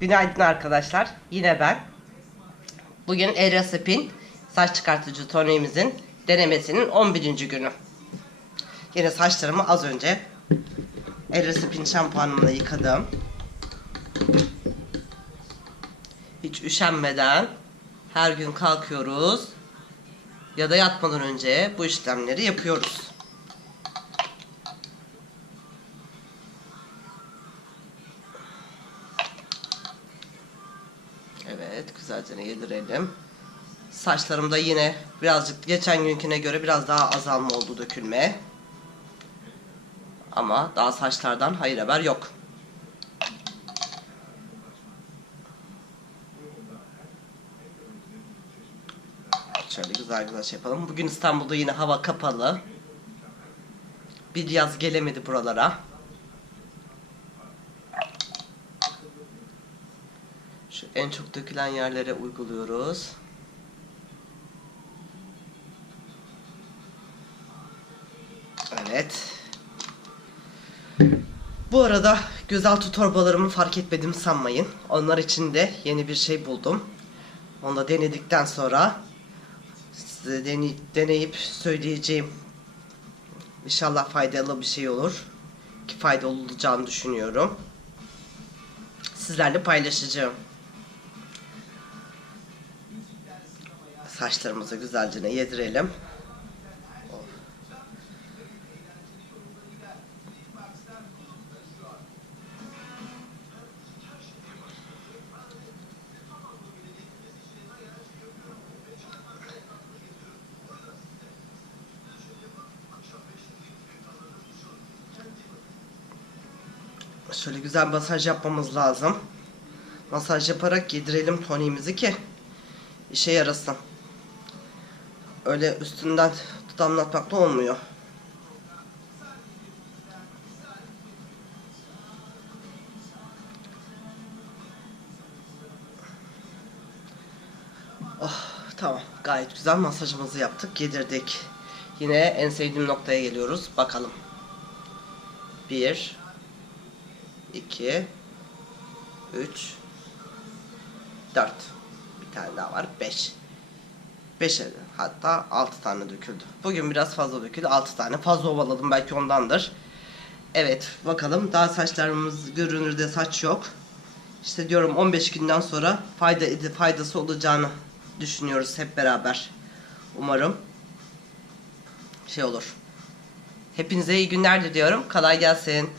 Günaydın arkadaşlar. Yine ben. Bugün Erasip'in saç çıkartıcı tonemizin denemesinin 11. günü. Yine saçlarımı az önce Erasip'in şampuanımla yıkadım. Hiç üşenmeden her gün kalkıyoruz ya da yatmadan önce bu işlemleri yapıyoruz. Evet, güzelce yedirelim. Saçlarımda yine birazcık geçen günküne göre biraz daha azalma oldu dökülme. Ama daha saçlardan hayır haber yok. Şöyle güzel güzel şey yapalım. Bugün İstanbul'da yine hava kapalı. Bir yaz gelemedi buralara. Şu en çok dökülen yerlere uyguluyoruz. Evet. Bu arada gözaltı torbalarımı fark etmedim sanmayın. Onlar için de yeni bir şey buldum. Onu da denedikten sonra size deney- deneyip söyleyeceğim. İnşallah faydalı bir şey olur. Ki faydalı olacağını düşünüyorum. Sizlerle paylaşacağım. Saçlarımızı güzelce yedirelim. Şöyle güzel masaj yapmamız lazım. Masaj yaparak yedirelim toniğimizi ki işe yarasın. Öyle üstünden damlatmakla olmuyor. Oh, tamam. Gayet güzel masajımızı yaptık, yedirdik. Yine en sevdiğim noktaya geliyoruz. Bakalım. Bir, 2 3 4 bir tane daha var 5 5 hatta 6 tane döküldü. Bugün biraz fazla döküldü 6 tane fazla ovaladım belki ondandır. Evet bakalım daha saçlarımız görünürde saç yok. İşte diyorum 15 günden sonra fayda faydası olacağını düşünüyoruz hep beraber. Umarım şey olur. Hepinize iyi günler diliyorum. Kolay gelsin.